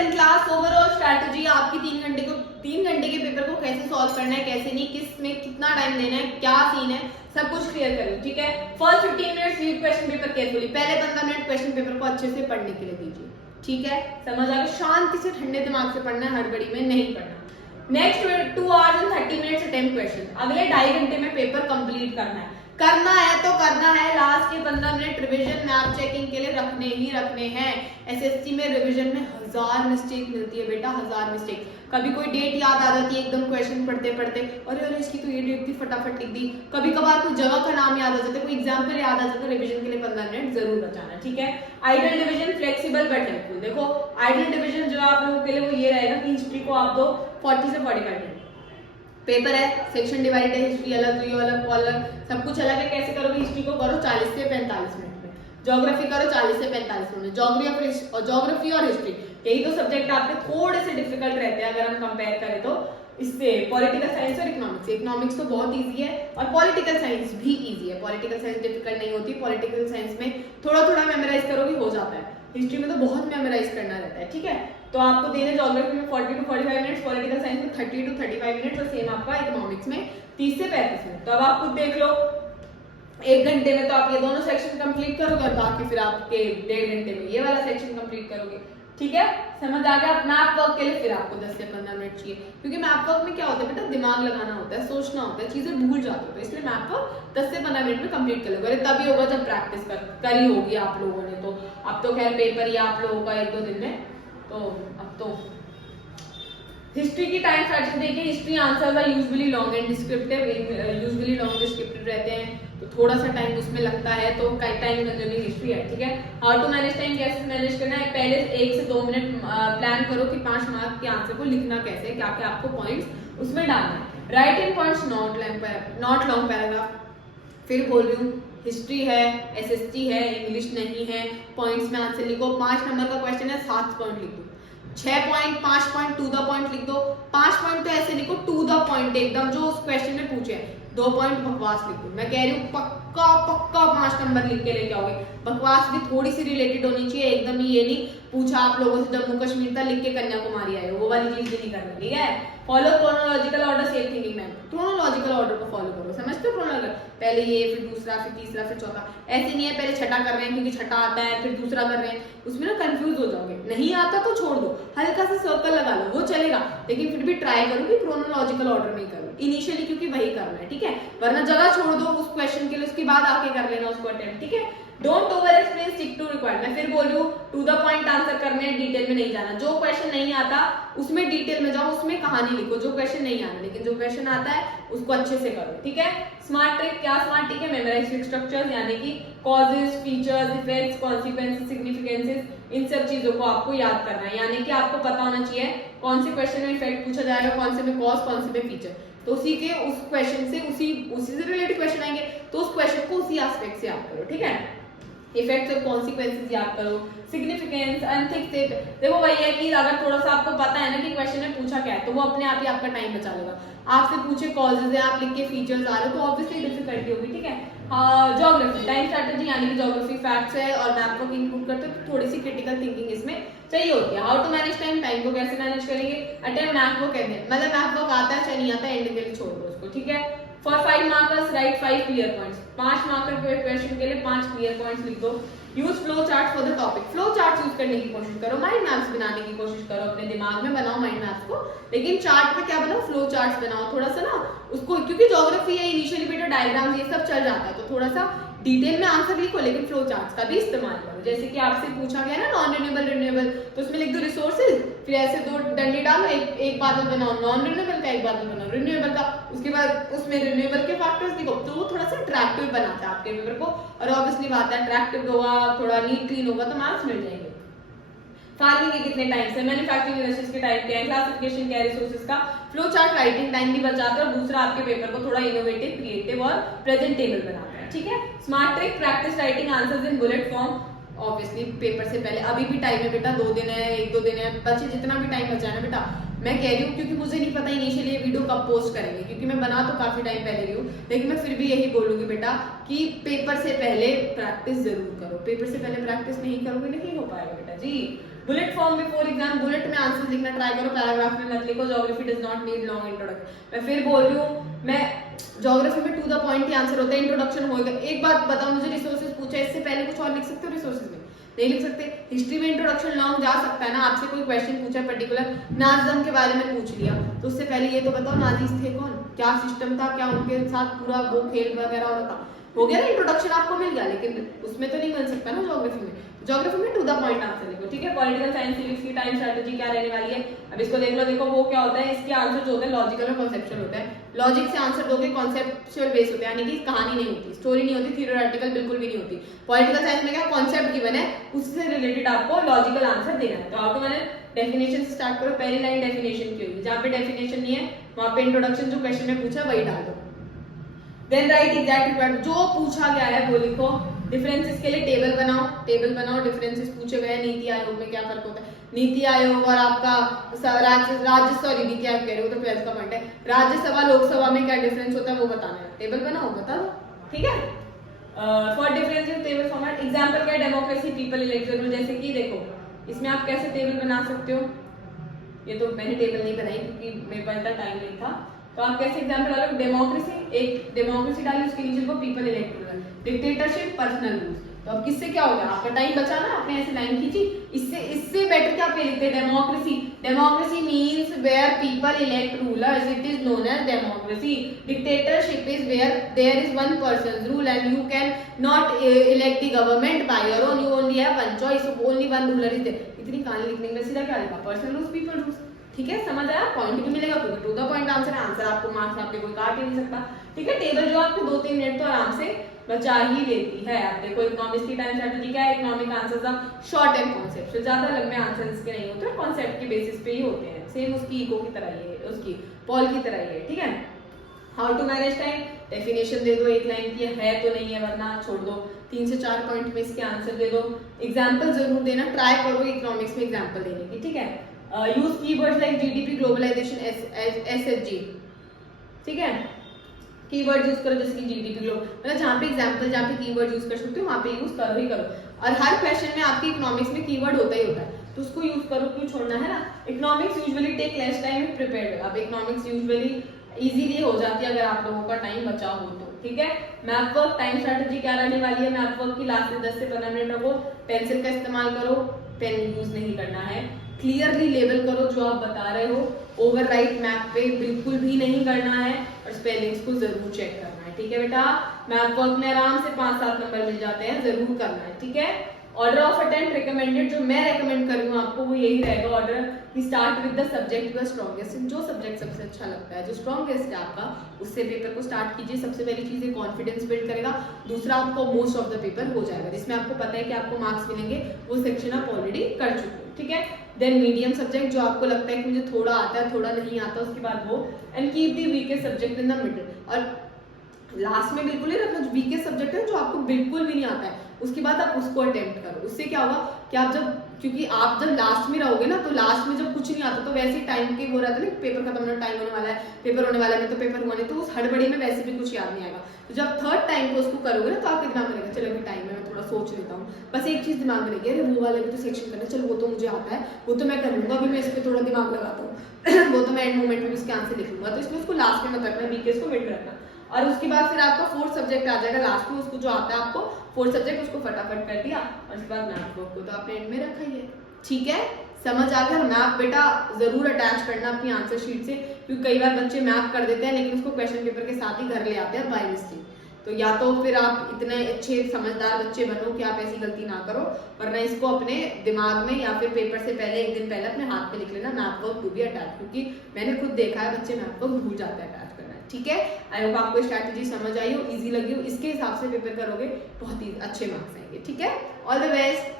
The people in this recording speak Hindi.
10th क्लास ओवरऑल स्ट्रैटेजी, आपकी 3 घंटे के पेपर को कैसे सॉल्व करना है, कैसे नहीं, किस में कितना टाइम देना है, क्या सीन है, सब कुछ क्लियर करें। ठीक है, first 15 minutes read question paper carefully, पहले 15 मिनट क्वेश्चन पेपर को अच्छे से पढ़ने के लिए दीजिए। ठीक है, समझ आ गया, शांति से ठंडे दिमाग से पढ़ना है, हड़बड़ी में नहीं पढ़ना। Next 2 hours and 30 minutes attempt question, अगले 2.5 घंटे में पेपर कंप्लीट करना है। करना है तो करना है, लास्ट के 15 मिनट रिवीजन मैप चेकिंग के लिए रखने ही रखने हैं। एसएससी में रिवीजन में 1000 मिस्टेक मिलती है बेटा, 1000 मिस्टेक। कभी कोई डेट याद आ जाती है एकदम क्वेश्चन पढ़ते पढ़ते, अरे इसकी तो ये डेट थी, फटाफट लिख दी। कभी कभार कोई जगह का नाम याद आ जाता है, कोई एग्जाम्पल याद आ जाता है, रिवीजन के लिए 15 मिनट जरूर बचाना। ठीक है, ideal division flexible but helpful. देखो आइडियल डिवीजन जो आप लोगों के लिए वो ये रहेगा कि हिस्ट्री को आप दो 40 से 45 मिनट, पेपर है, सेक्शन डिवाइड है, हिस्ट्री अलग, रियो अलग, अलग, सब कुछ अलग है। कैसे करोगे? हिस्ट्री को करो 40 से 45 मिनट में, ज्योग्राफी करो 40 से 45 मिनट में। ज्योग्राफी और हिस्ट्री यही तो सब्जेक्ट आपके थोड़े से डिफिकल्ट रहते हैं अगर हम कंपेयर करें तो इससे। पॉलिटिकल साइंस और इकोनॉमिक्स तो बहुत इजी है और पॉलिटिकल साइंस भी इजी है। पॉलिटिकल साइंस डिफिकल्ट नहीं होती, पॉलिटिकल साइंस में थोड़ा थोड़ा मेमोराइज करोगे हो जाता है, हिस्ट्री में तो बहुत मेमोराइज करना रहता है। ठीक है, तो आपको देने ज्योग्राफी में 40 to 45 मिनट्स, पॉलिटिकल साइंस में 30 to 35 मिनट्स और सेम आपका इकोनॉमिक्स में 30 से 35 मिनट। तो अब आप खुद देख लो, 1 घंटे में तो आप ये दोनों सेक्शन कंप्लीट करोगे और बाकी फिर आपके 1.5 घंटे में ये वाला सेक्शन कंप्लीट करोगे। ठीक है, समझ आ गया। मैप वर्क के लिए फिर आपको 10 से 15 मिनट चाहिए, क्योंकि मैप वर्क में क्या होता है बेटा, दिमाग लगाना होता है, सोचना होता है, चीजें भूल जाते हो, तो इसलिए मैप वर्क 10 से 15 मिनट में कंप्लीट कर लोगे। तभी होगा जब प्रैक्टिस करी होगी आप लोगों ने। तो अब तो खैर पेपर ही आप लोगों का 1-2 दिन में, तो अब तो हिस्ट्री की टाइम स्ट्रैटेजी देखिए। History answers are usually long and descriptive, usually long descriptive रहते हैं, तो थोड़ा सा टाइम उसमें लगता है, तो टाइम कंज्यूमिंग हिस्ट्री है। ठीक है, हाउ टू मैनेज टाइम, कैसे मैनेज करना है, पहले 1 से 2 मिनट प्लान करो कि 5 मार्क के आंसर को लिखना कैसे है, क्या क्या आपको पॉइंट्स उसमें डालना है। Right in points, not long paragraph. फिर बोल रही हूँ, हिस्ट्री है, एसएसटी है, इंग्लिश नहीं है, पॉइंट्स में आंसर लिखो। 5 नंबर का क्वेश्चन है, 7 पॉइंट लिख दो। 6 point, 5 point, to the point लिख दो। 5 पॉइंट तो ऐसे लिखो टू द पॉइंट एकदम, जो उस क्वेश्चन में पूछे है। 2 पॉइंट बकवास लिख दो। मैं कह रही हूँ पक्का 5 नंबर लिख के लेके आओगे। बकवास भी थोड़ी सी रिलेटेड होनी चाहिए, एकदम ही ये नहीं पूछा आप लोगों से जम्मू कश्मीर था लिख के कन्याकुमारी आए, वो वाली चीज भी नहीं करनी। ठीक है, follow chronological order, safe thinking man, chronological order को फॉलो करो। समझते हो क्रोनोलॉजिकल, पहले ये, फिर दूसरा, फिर तीसरा, फिर चौथा। ऐसे नहीं है पहले छठा कर रहे हैं क्योंकि छठा आता है, फिर दूसरा कर रहे हैं, उसमें ना कंफ्यूज हो जाओगे। नहीं आता तो छोड़ दो, हल्का सा सर्कल लगा लो, वो चलेगा, लेकिन फिर भी ट्राई करो कि क्रोनोलॉजिकल ऑर्डर में ही करो इनिशियली, क्योंकि वही करना है। ठीक है, वरना जगह छोड़ दो उस क्वेश्चन के लिए, उसके बाद आके कर लेना उसको अटेम्प्ट। ठीक है, don't over explain, stick to required. मैं फिर बोल रही हूँ, टू द पॉइंट आंसर करने हैं, डिटेल में नहीं जाना। जो क्वेश्चन नहीं आता उसमें डिटेल में जाओ, उसमें कहानी लिखो। जो क्वेश्चन नहीं आना, लेकिन जो क्वेश्चन आता है उसको अच्छे से करो। ठीक है, स्मार्ट ट्रिक, क्या स्मार्ट ट्रिक है, मेमोराइज स्ट्रक्चर्स, यानी कि causes, features, effects, consequences, significances, इन सब चीजों को आपको याद करना है। यानी कि आपको पता होना चाहिए कौन से क्वेश्चन में इफेक्ट पूछा जाएगा, कौन से में कॉज, कौन से में फीचर। तो उसी के उस क्वेश्चन से उसी से रिलेटेड क्वेश्चन आएंगे, तो उस क्वेश्चन को उसी एस्पेक्ट से याद करो। ठीक है, इफेक्ट्स और कॉन्सिक्वेंसेस याद करो, सिग्निफिकेंस, अनथिंक। देखो वही है कि अगर थोड़ा सा आपको पता है ना कि क्वेश्चन में पूछा क्या है, तो वो अपने आप ही आपका टाइम बचा लेगा। आपसे पूछे कॉजेज है, आप लिख के फीचर्स आ रहे हो, तो ऑब्वियसली डिफिकल्टी होगी। ठीक है, ज्योग्राफी टाइम स्ट्रैटेजी, यानी कि ज्योग्राफी फैक्ट्स है और मैप को इंक्लूड करते हो, तो थोड़ी सी क्रिटिकल थिंकिंग इसमें चाहिए होती है। How to manage time, time को कैसे मैनेज करेंगे, अटेम्प्ट मैप को कहते हैं, मतलब मैप वर्क आता है चाहे नहीं आता है, एंड के लिए छोड़ दो उसको। ठीक है, for 5 markers right 5 clear points. 5 marker के क्वेश्चन के लिए 5 क्लियर पॉइंट्स लिख दो। Use flow chart for the topic, flow chart use करने की कोशिश करो, माइंड मैप्स बनाने की कोशिश करो, अपने दिमाग में बनाओ माइंड मैप्स को, लेकिन चार्ट पे क्या बनाओ, फ्लो चार्ट्स बनाओ। थोड़ा सा ना उसको, क्योंकि ज्योग्राफी है, इनिशियली बेटा डायग्राम ये सब चल जाता है, तो थोड़ा सा डिटेल में आंसर लिखो, लेकिन फ्लो चार्ट्स का भी इस्तेमाल करो। जैसे कि आपसे पूछा गया ना नॉन रिन्यूएबल, रिन्यूएबल, तो उसमें लिख दो रिसोर्सेज, फिर ऐसे 2 डंडे डालो, एक बादल बनाओ नॉन रिन्यूएबल का, एक बादल बनाओ रिन्यूएबल का, उसके बाद उसमें रिन्यूएबल के फैक्टर्स लिखो, तो वो थोड़ा सा अट्रैक्टिव बनाता है आपके पेपर को। और ऑब्वियसली बात है, अट्रैक्टिव होगा, थोड़ा नीट क्लीन होगा, तो मार्क्स मिल जाएंगे। फार्मिंग के कितने टाइम से, मैन्युफैक्चरिंग इंडस्ट्रीज के टाइप क्या है, क्लासिफिकेशन क्या है रिसोर्सेज का, फ्लो चार्ट राइटिंग टाइम भी बचाता है और दूसरा आपके पेपर को थोड़ा इनोवेटिव, क्रिएटिव और प्रेजेंटेबल बनाता है। ठीक है, smart trick, practice writing answers in bullet form. Obviously paper से पहले, अभी भी टाइम है बेटा, 2 दिन है, 1-2 दिन है, बचे जितना भी टाइम बचा है ना बेटा। मैं कह रही हूँ क्योंकि मुझे नहीं पता इनिशियली ये वीडियो कब पोस्ट करेंगे, क्योंकि मैं बना तो काफी टाइम पहले रही हूँ, लेकिन मैं फिर भी यही बोलूंगी बेटा कि पेपर से पहले प्रैक्टिस जरूर करो। पेपर से पहले प्रैक्टिस नहीं करोगे नहीं हो पाएगा बेटा जी। Bullet form before exam, bullet में आंसर लिखना ट्राई करो, पैराग्राफ में मत लिखो। Geography does not need long introduction. मैं फिर बोल रही हूँ, मैं ज्योग्राफी में टू द पॉइंट ही आंसर होता है, इंट्रोडक्शन होगा। एक बात बताओ, मुझे रिसोर्सेज पूछा, इससे पहले कुछ और लिख सकते हो रिसोर्सेज में? नहीं लिख सकते। हिस्ट्री में इंट्रोडक्शन लॉन्ग जा सकता है ना, आपसे कोई क्वेश्चन पूछा पर्टिकुलर नाजिज्म के बारे में पूछ लिया, तो उससे पहले ये तो बताओ नाजिज थे कौन, क्या सिस्टम था, क्या उनके साथ पूरा वो खेल वगैरह हो रहा था, हो गया ना, इंट्रोडक्शन आपको मिल गया। लेकिन उसमें तो नहीं मिल सकता ना ज्योग्राफी में। ज्योग्राफी में टू द पॉइंट आंसर लिखो, ठीक है। पॉलिटिकल साइंस सिविक्स की टाइम स्ट्रेटजी क्या रहने वाली है, अब इसको देख लो। देखो वो क्या होता है, इसके आंसर जो होते हैं लॉजिकल और कॉन्सेप्चुअल होता है। लॉजिक से आंसर दोगे, कॉन्सेप्चुअल बेस होते हैं, यानी कि कहानी नहीं होती, स्टोरी नहीं होती, थियोरेटिकल बिल्कुल भी नहीं होती। पॉलिटिकल साइंस में क्या कॉन्सेप्ट गिवन है, उससे रिलेटेड आपको लॉजिकल आंसर देना है। तो आपको मैंने डेफिनेशन से स्टार्ट करो, पहली लाइन डेफिनेशन की होगी, जहाँ पे डेफिनेशन नहीं है वहाँ पे इंट्रोडक्शन जो क्वेश्चन में पूछा वही डाल दो। देन राइट एग्जैक्ट रिक्वायरमेंट, जो पूछा गया है वो लिखो। डिफरेंसेस के लिए टेबल बनाओ, टेबल बनाओ, डिफरेंसेस पूछे गए। नीति आयोग में क्या फर्क होता है, नीति आयोग और आपका राज्य सॉरी नीति आयोग कह रहे हो तो 12th का पॉइंट है, राज्यसभा लोकसभा में क्या डिफरेंस होता है वो बताना है। टेबल बनाओ, बता दो, ठीक है। For difference in table format, example क्या है, डेमोक्रेसी, पीपल इलेक्टेड। जैसे कि देखो इसमें आप कैसे टेबल बना सकते हो, ये तो मैंने टेबल नहीं बनाई क्योंकि मेरे पास इतना टाइम नहीं था। तो आप कैसे एग्जांपल डालो, डेमोक्रेसी, एक डेमोक्रेसी डाली, उसके नीचे को people elected, dictatorship, personal rules. तो अब किससे क्या हो गया, आपका टाइम बचा ना, आपने ऐसे लाइन खींची। इससे बेटर क्या पे लिखते हैं, democracy. Democracy means where people elect rulers, it is known as democracy. Dictatorship is where there is one person rule and you can not elect the government by your own, you only have one choice, only one ruler is there. इतनी कहानी लिखने में सीधा क्या लिखा, पर्सनल रूल्स, पीपल रूल्स, ठीक है। समझ आया, पॉइंट भी मिलेगा क्योंकि टू द पॉइंट आंसर है, आंसर आपको मार्क्स आपके कोई काट ही नहीं सकता, ठीक है। टेबल जो आपको 2-3 मिनट तो आराम से बचा ही लेती है। आप देखो इकोनॉमिक्स की टाइम स्ट्रेटजी क्या है, economic answers of short and concept, ज्यादा लंबे आंसर इसके नहीं होते, कॉन्सेप्ट के बेसिस पे ही होते हैं। सेम उसकी इको की तरह ही है, उसकी पॉल की तरह ही है, ठीक है। How to manage time, definition दे दो, एक लाइन की है तो नहीं है, वरना छोड़ दो। 3 से 4 पॉइंट में इसके आंसर दे दो। एग्जाम्पल जरूर देना, ट्राई करो इकोनॉमिक्स में एग्जाम्पल देने की, ठीक है। Use keywords like GDP, globalisation, SHG, ठीक है। कीवर्ड यूज करो जैसे कि जीडीपी ग्लोब, मतलब जहाँ पे एग्जांपल, जहाँ पे कीवर्ड यूज कर सकते हो वहाँ पे यूज करो ही करो। और हर क्वेश्चन में आपकी इकोनॉमिक्स में कीवर्ड होता ही होता है, तो उसको यूज करो, क्यों छोड़ना है ना। Economics usually take less time if prepared. अब इकोनॉमिक्स यूजुअली इजीली हो जाती है अगर आप लोगों का टाइम बचा हो तो, ठीक है। मैप वर्क, टाइम स्ट्रेटजी क्या रहने वाली है, मैप वर्क की लास्ट में 10 से 15 मिनट रखो, पेंसिल का इस्तेमाल करो, पेन यूज नहीं करना है, क्लियरली लेबल करो जो आप बता रहे हो, ओवरराइट मैप पे बिल्कुल भी नहीं करना है, और स्पेलिंग्स को जरूर चेक करना है, ठीक है बेटा। मैप वर्क में आराम से 5-7 नंबर मिल जाते हैं, जरूर करना है, ठीक है। ऑर्डर ऑफ अटेम्प्ट रिकमेंडेड, जो मैं रेकमेंड कर रही हूँ आपको वो यही रहेगा ऑर्डर, कि start with the subject you are strongest. जो सब्जेक्ट सबसे अच्छा लगता है, जो स्ट्रॉन्गेस्ट है आपका, उससे पेपर को स्टार्ट कीजिए। सबसे पहली चीज है कॉन्फिडेंस बिल्ड करेगा, दूसरा आपको मोस्ट ऑफ द पेपर हो जाएगा, जिसमें आपको पता है कि आपको मार्क्स मिलेंगे, वो सेक्शन आप ऑलरेडी कर चुके हो, ठीक है। देन मीडियम सब्जेक्ट, जो आपको लगता है कि मुझे थोड़ा आता है थोड़ा नहीं आता, उसके बाद वो, and keep the weakest subject in the middle. और लास्ट में बिल्कुल ही रखना जो वीकेस्ट सब्जेक्ट है, जो आपको बिल्कुल भी नहीं आता है, उसके बाद आप उसको अटेम्प्ट करो। उससे क्या होगा कि आप जब, क्योंकि आप जब लास्ट में रहोगे ना, तो लास्ट में जब कुछ नहीं आता तो वैसे टाइम के वो रहता है ना, पेपर खत्म होने टाइम होने वाला है, पेपर होने वाला है, तो पेपर हुआ नहीं, तो उस हड़बड़ी में वैसे भी कुछ याद नहीं आएगा। तो जब थर्ड टाइम को उसको करोगे ना, तो आपके दिमाग में रहेगा चलो अभी टाइम है, मैं थोड़ा सोच लेता हूँ, बस एक चीज दिमाग में रहेगी, अरे वो वाला भी तो सेक्शन करना, चलो वो तो मुझे आता है, वो तो मैं कर लूंगा, अभी मैं इस पर थोड़ा दिमाग लगाता हूँ वो तो मैं एंड मोमेंट में उसके आंसर लिख लूंगा। तो इसमें उसको लास्ट में मत रखना, वीकेस्ट को मिड रखना। और उसके बाद फिर आपका फोर्थ सब्जेक्ट आ जाएगा लास्ट में, उसको जो आता है आपको फोर्थ सब्जेक्ट, उसको फटाफट कर दिया, और उसके बाद मैथ वर्क को तो आपने एंड में रखा ही है, ठीक है। समझ आ गया। मैप बेटा जरूर अटैच करना अपनी आंसर शीट से, क्योंकि कई बार बच्चे मैप कर देते हैं लेकिन उसको क्वेश्चन पेपर के साथ ही घर ले आते हैं बाय मिस्टेक। तो या तो फिर आप इतने अच्छे समझदार बच्चे बनो कि आप ऐसी गलती ना करो, वरना इसको अपने दिमाग में या फिर पेपर से पहले एक दिन पहले अपने हाथ पे लिख लेना, map work to be attach, क्योंकि मैंने खुद देखा है बच्चे मैप वर्क भूल जाते हैं अटैच करना, ठीक है। आई होप आपको स्ट्रैटेजी समझ आई हो, इजी लगी हो, इसके हिसाब से पेपर करोगे बहुत ही अच्छे मार्क्स आएंगे, ठीक है। All the best.